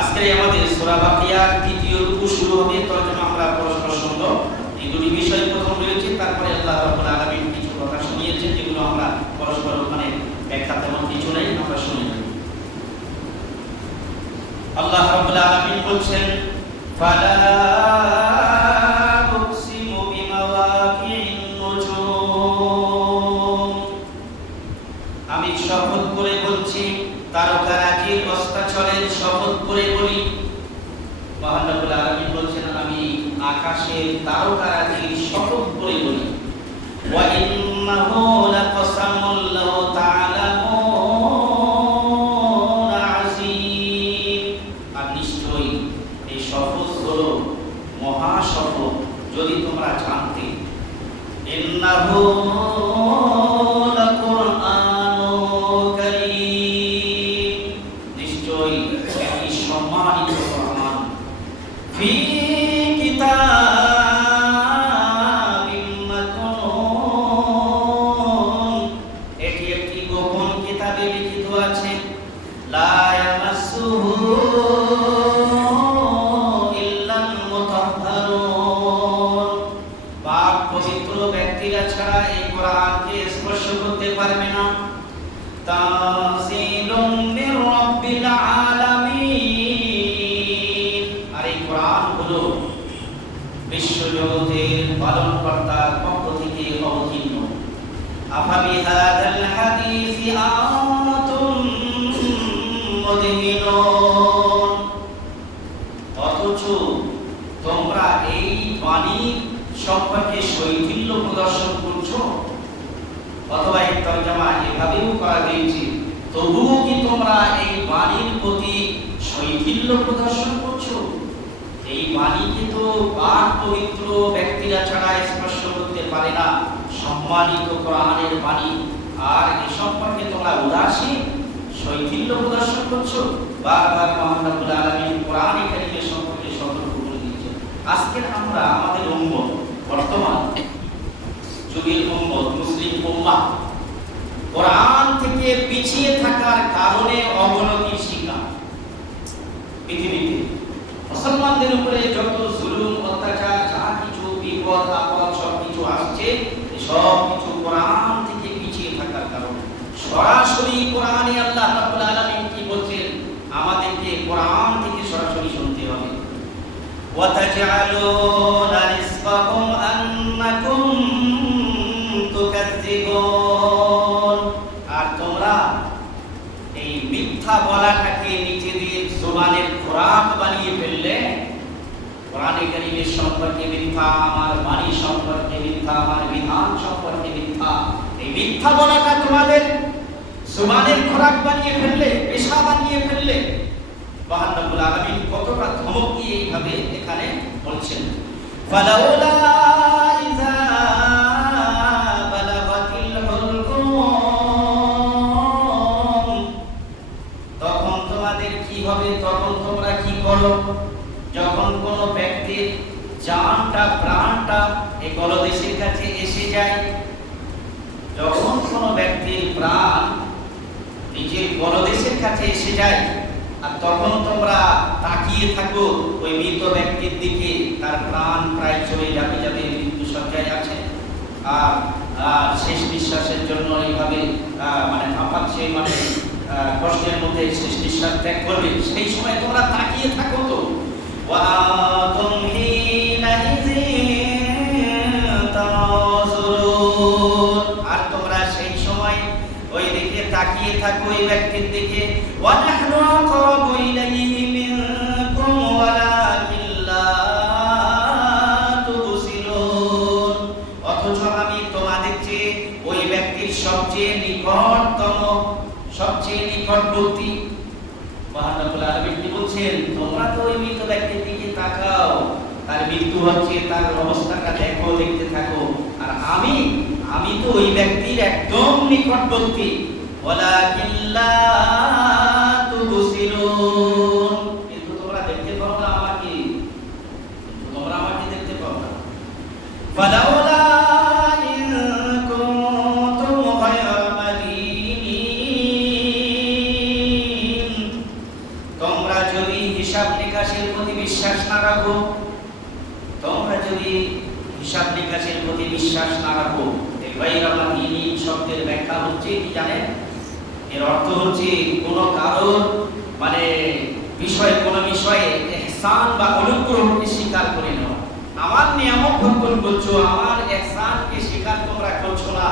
আজকে আমাদের সূরা বাকিয়ার তৃতীয় রুকু শুরু হবে। তরজমা আমরা পরস্পর শুনব। এই দুটি বিষয় প্রথম রয়েছে, তারপরে আল্লাহ রাব্বুল আলামিন কিছু কথা শুনিয়েছেন যেগুলো আমরা পরস্পর ওখানে ব্যাখ্যা তেমন কিছু নেই, আমরা শুনি। আল্লাহ রাব্বুল আলামিন বলছেন, ফালা উকসিমু বিমাওয়াকিন নুজুম, আমি শপথ করে বলছি, তারকারাজির অস্তাচলের শপথ করে বলি। মহান রব্বুল আলামিন বলছেন, আমি আকাশের তারকারাজির শপথ করে বলি। ওয়া ইন্নাহু লাকাসামুল লাউ তা'লামুনা আযীম, আর নিশ্চয়ই এই শপথ হলো মহা শপথ, যদি তোমরা জানতে। ইন্নাহু লাকুরআনুন কারীম, নিশ্চয়ই একটি সম্মানিত কোরআন। ফি কিতাবিম মাকনুন, এটি একটি গোপন কিতাবে লিখিত আছে। লা ইয়ামাসসুহু ইল্লাল মুতাহহারুন, পাক পবিত্র ব্যক্তিরা ছাড়া এই কোরআনকে স্পর্শ করতে পারবে না। তানজিলুম মির রাব্বিল আলামিন, আর এই কোরআন হলো বিশ্বজগতের পালনকর্তার পক্ষ থেকে অবতীর্ণ। আফা বিহাদাল হাদিসি আনতুম মুদহিনুন, অথচ তোমরা এই বাণীর সম্পর্কে শৈথিল্য প্রদর্শন করছো। অথবা এই তরজমা এভাবেও করা হয়েছে, তবুও কি তোমরা এই বাণীর প্রতি শৈথিল্য প্রদর্শন করছো? এই বাণীকে তো পাক পবিত্র ব্যক্তিরা ছাড়া স্পর্শ করতে পারে না, সম্মানিত কোরআনের বাণী, আর এই সম্পর্কে তোমরা উদাসীন, শৈথিল্য প্রদর্শন করছো। বারবার মহান রব্বুল আলামিন কোরআনে কারীমের সম্পর্কে সতর্ক করে দিয়েছেন। আজকে আমরা আমাদের উম্মত, বর্তমান যুগের উম্মত, মুসলিম উম্মাহ কোরআন থেকে পিছিয়ে থাকার কারণে অবনতির শিকার। পৃথিবীতে মুসলমানদের উপরে যত জুলুম, অত্যাচার, যা কিছু বিপদ আপদ সব কিছু আসছে, সব কিছু কোরআন থেকে পিছিয়ে থাকার কারণে। সরাসরি কোরআনে আল্লাহ রাব্বুল আলামিন কি বলছেন? আমাদেরকে কোরআন থেকে সরাসরি শুনতে হবে। ওয়া তাজআলুনা রিজকাকুম আন্নাকুম তুকাজ্জিবুন, আর তোমরা এই মিথ্যা বলাটাকে নিজেদের জবানের খোরাক বানিয়ে ফেললে। কোরআনে কারীমের সম্পর্কে মিথ্যা, আমার বাণী সম্পর্কে মিথ্যা, আমার বিধান সম্পর্কে মিথ্যা, এই মিথ্যা বলাটা তোমাদের জবানের খোরাক বানিয়ে ফেললে, পেশা বানিয়ে ফেললে। মহান রব্বুল আলামিন কতটা ধমক দিয়ে এইভাবে এখানে বলছেন। ফালাউলা ইযা বালাগাতিল হুলকুম, তখন তোমাদের কি হবে? তখন তোমরা কি করো? যখন কোন ব্যক্তির জানটা, প্রাণটা এই গলদেশের কাছে এসে যায়, যখন কোন ব্যক্তির প্রাণ নিজের গলদেশের কাছে এসে যায়, আর তখন তোমরা তাকিয়ে থাকো ওই মৃত ব্যক্তির দিকে, তার প্রাণ প্রায় চলে যাবে, মৃত্যু সজ্জায় আছে, আর শেষ নিঃশ্বাসের জন্য এইভাবে মানে হাঁপাচ্ছে, মানে কষ্টের মধ্যে শেষ নিঃশ্বাস ত্যাগ করবে, সেই সময় তোমরা তাকিয়ে থাকো তো। ওয়া আনতুম হিনাইযিন তানজুরুন, আর তোমরা সেই সময় ওই দিকে তাকিয়ে থাকো, ওই ব্যক্তির দিকে। ওয়া নাহনু আকরাবু ইলাইহি মিনকুম ওয়ালাকিন লা তুবসিরুন, অথচ আমি তোমাদের চেয়ে ওই ব্যক্তির সবচেয়ে নিকটতম, সবচেয়ে নিকটবর্তী। মহান রব্বুল আলামিন কি বলছেন? তোমরা তো ওই মৃত ব্যক্তির দিকে তাকাও, তার মৃত্যু হচ্ছে, তার অবস্থাটা দেখো, দেখতে থাকো, আর আমি তো ওই ব্যক্তির একদম নিকটবর্তী। ওয়ালাকিন লা তুবসিরুন, কিন্তু তোমরা দেখতে পাও না আমাকে, তোমরা আমাকে দেখতে পাও না। ফালাউলা ইন কুনতুম গায়রা মাদিনিন, তোমরা যদি হিসাব নিকাশের প্রতি বিশ্বাস না রাখো, তোমরা যদি হিসাব নিকাশের প্রতি বিশ্বাস না রাখো, এই গায়রামাদিনী শব্দের ব্যাখ্যা হচ্ছে কি জানেন? এর অর্থ হচ্ছে কোন কারোর মানে কোন বিষয়ে ইহসান বা অনুগ্রহকে স্বীকার করে নেওয়া। আমার নিয়ামত ভঙ্গন করছো, আমার ইহসানকে স্বীকার তোমরা করছো না,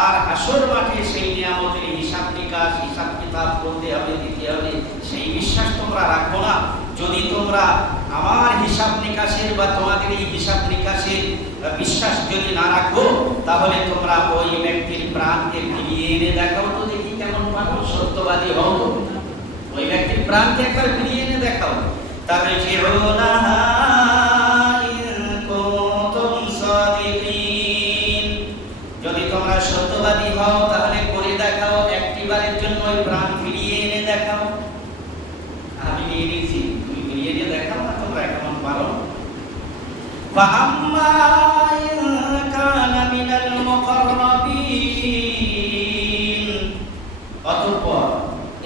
আর হাসর মাঠে সেই নিয়ামতের হিসাব নিকাশ হিসাব কিতাব করতে হবে, দিতে হবে, সেই বিশ্বাস তোমরা রাখো না। যদি তোমরা আমার হিসাব নিকাশের বা তোমাদের এই হিসাব নিকাশের বিশ্বাস যদি না রাখো, তাহলে তোমরা ওই ব্যক্তির প্রাণকে ফিরিয়ে এনে দেখাও তো দেখি কেমন মানুষ সত্যবাদী হও। ওই ব্যক্তির প্রাণকে একবার ফিরিয়ে এনে দেখাও। তাহলে যে হলো না যদি তোমরা সত্যবাদী হও, তাহলে করে দেখাও, একটিবারের জন্য ওই প্রাণ ফিরিয়ে এনে দেখাও। আমি নিয়ে নিয়েছি, তুমি ফিরিয়ে এনে দেখাও না, তোমরা কেমন পারো। ফাআম্মা ইন কানা মিনাল মুকাররাবিন। অতঃপর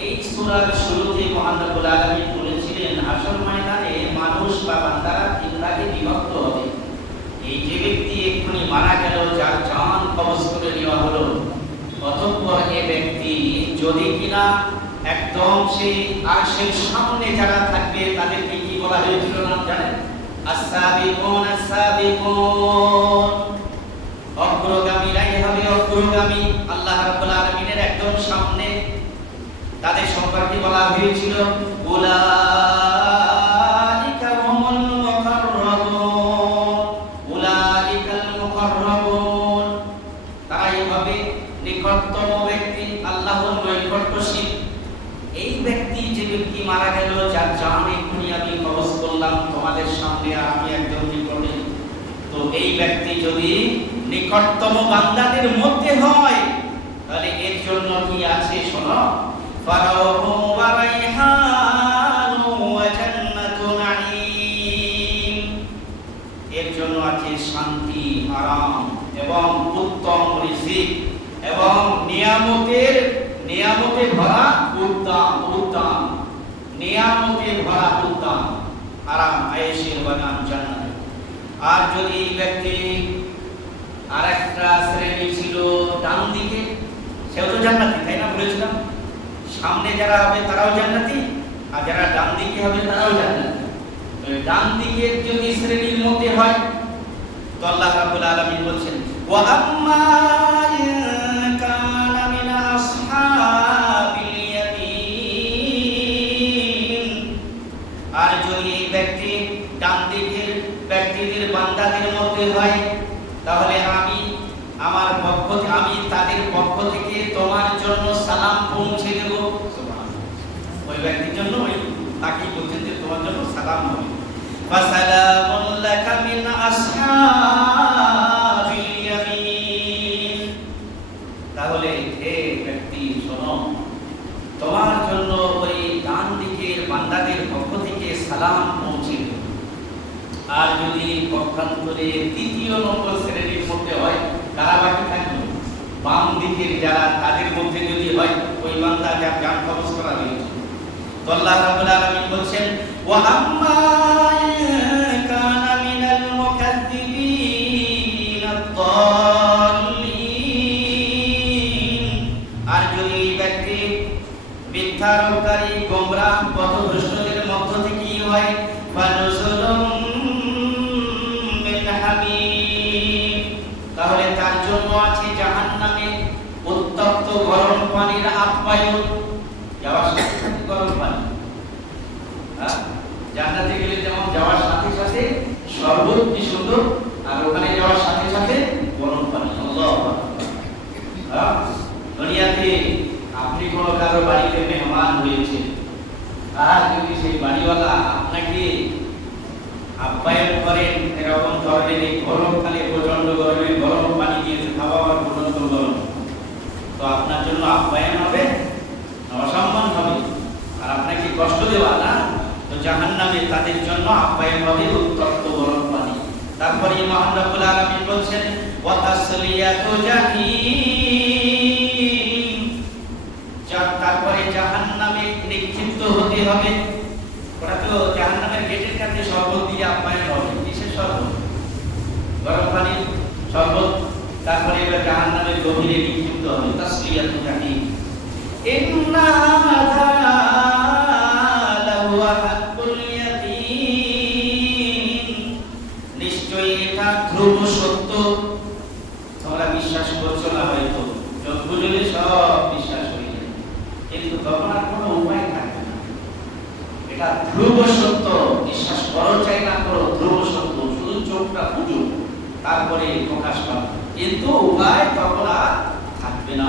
এই সূরার শুরুতে মহান রব্বুল আলামিন বলেছিলেন হাসর ময়দানে মানুষ বা বান্দারা তিন ভাগে বিভক্ত হবে। এই যে ব্যক্তি এক্ষুনি মারা গেল, যার জান কবজ করে নেওয়া হলো, অতঃপর এই ব্যক্তি যদি কিনা একদম সেই আরশের সামনে যারা থাকবে তাদেরকে কি বলা হয়েছিল না জানেন? as-sabiqun as-sabiqun, অগ্রগামীরাই হবে অগ্রগামী। আল্লাহ রাব্বুল আলামিনের একদম সামনে তাদের সম্পর্কে বলা হয়েছিল উলাইকা হুমুল মুকাররাবুন, উলাইকাল মুকাররাবুন, তারাই হবে নিকটতম ব্যক্তি, আল্লাহর নৈকট্যশীল। এই ব্যক্তি যে ব্যক্তি মারা গেল, যার জান এক্ষুনি আমি কবজ করলাম তোমাদের সামনে, আমি একদম নিকটে, তো এই ব্যক্তি যদি নিকটতম বান্দাদের মধ্যে হয়, তাহলে এর জন্য কি আছে শোনো, ফারাউহু ওয়া রাইহানু ওয়া জান্নাতু নাঈম, এর জন্য আছে শান্তি, আরাম এবং উত্তম রিজিক এবং নিয়ামতে ভরা উদ্যান, নিয়ামতে ভরা উদ্যান, আরাম, আয়েশের বাগান, জান্নাত। আর যদি ব্যক্তি আরেকটা শ্রেণী ছিল ডান দিকে, সেও তো জান্নাতি, তাই না? বলেছিলাম সামনে যারা হবে তারাও জান্নাতি, আর যারা ডান দিকে হবে তারাও জান্নাতি। ডান দিকের যদি শ্রেণীর মধ্যে হয়, তো আল্লাহ রাব্বুল আলামিন বলছেন ওয়া আম্মা ইন কানা মিন আসহাবিল ইয়ামিন, আর যদি ব্যক্তি ডান দিকের ব্যক্তিদের বান্দাদের মধ্যে হয়, তাহলে আমি তাদের পক্ষ থেকে তোমার জন্য সালাম পৌঁছে দেব। ওই ব্যক্তির জন্য তাকে বলছেন যে তোমার জন্য সালাম হবে। ফাসালামুন লাকা মিন আসহাবিল ইয়ামিন, তাহলে হে ব্যক্তি শোনো, তোমার জন্য ওই ডান দিকের বান্দাদের পক্ষ থেকে সালাম পৌঁছে দেব। আর যদি পক্ষান্তরে তৃতীয় নম্বর শ্রেণীর মধ্যে হয়, তারা বাকি থাকবে বাম দিকের যারা, তাদের মধ্যে যদি হয় ওই বান্দা যার জান কবজ করা হয়েছে, তো আল্লাহ রাব্বুল আলামিন বলছেন ওয়া আম্মা কানা মিনাল মুকাদ্দিবিন আদ-দাল্লিন, আর যদি ব্যক্তি মিথ্যারোপকারী গোমরাহ পথভ্রষ্টদের মধ্য থেকেই হয়, ফানুজুলুম মিন হামিম, তাহলে তার জন্য আছে জাহান্নামে উত্তপ্ত গরম পানির আপ্যায়ন। যাওয়ার সাথে সাথে গরম পানি, জান্নাতে গেলে যেমন যাওয়ার সাথে সাথে শরবত কি সুন্দর, আর ওখানে যাওয়ার সাথে সাথে গরম পানি। আল্লাহু আকবার। দুনিয়াতে আপনি কোনো কারো বাড়িতে মেহমান হয়েছে, আর যদি সেই বাড়িওয়ালা আপনাকে আপ্যায়ন করেন এরকম ধরনের এই গরমকালে প্রচন্ড গরমে গরম পানি দিয়ে খাওয়ার প্রচন্ড গরম, তো আপনার জন্য আপ্যায়ন হবে, অসম্মান হবে, আর আপনাকে কষ্ট দেওয়া না, তো জাহান্নামে তাদের জন্য আপ্যায়ন হবে উত্তপ্ত গরম পানি। তারপরে মহান রব্বুল আলামিন বলছেন ওয়া তাসলিয়াতু জাহিম, তারপরে জাহান্নামে নিক্ষিপ্ত হতে হবে। ওরা তো জাহান্নামের গেটের কাছে শরবত দিয়ে আপ্যায়ন হবে। কিসের শরবত? গরম পানির শরবত। তারপরে এবার জাহান্নামের গভীরে নিক্ষিপ্ত হবে। তাসলিয়াতু জাহিম। ইন্না হাযা লাহুয়া হাক্কুল ইয়াকিন। নিশ্চয়ই এটা ধ্রুব সত্য। তোমরা বিশ্বাস করছো না হয়তো, চোখ বুঝলে সব বিশ্বাস হয়ে যাবে, কিন্তু তখন আর কোনো উপায় থাকবে না। এটা ধ্রুব সত্য, বিশ্বাস করো চাই না করো, ধ্রুব সত্য। শুধু চোখটা বুঝো, তারপরে প্রকাশ পাবে, কিন্তু উপায় তখন আর থাকবে না।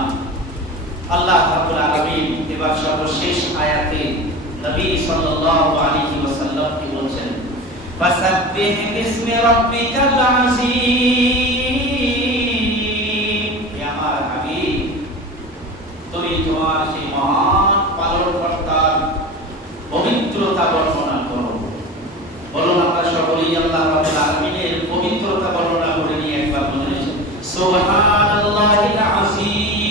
আল্লাহ রাব্বুল আলামিন এবার সর্বশেষ আয়াতে নবী সাল্লাল্লাহু আলাইহি ওয়াসাল্লাম কি বলছেন? ফাসাব্বিহ বিসমি রাব্বিকাল আযীম। হে আমার হাবিব, তুমি তোমার সেই মহান পালনকর্তার পবিত্রতা বর্ণনা করো। বলুন আমরা সকলেই আল্লাহ রাব্বুল আলামিনের পবিত্রতা বর্ণনা করে নিয়ে একবার বলুন সুবহানাল্লাহিল আযীম।